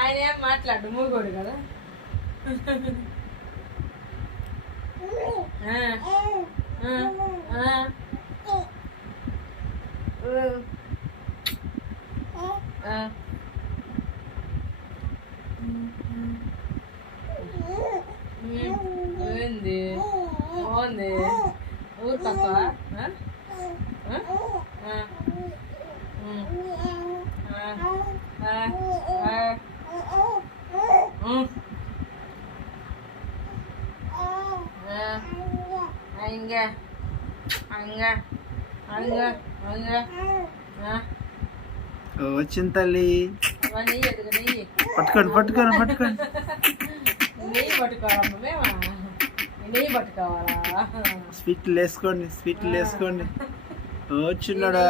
ఆయన ఏం మాట్లాడు మూగోడు కదా. ఏంది బాగుంది ఊరు తప్ప. Angga, angga, angga, angga, వచ్చింది తల్లి. పట్టుకోండి పట్టుకోండి పట్టుకోండి. నెయ్యి పట్టుకోవాలమ్మా మేమా, నెయ్యి పట్టుకోవాలా? స్వీట్లు వేసుకోండి స్వీట్లు వేసుకోండి. వచ్చిన్నాడా?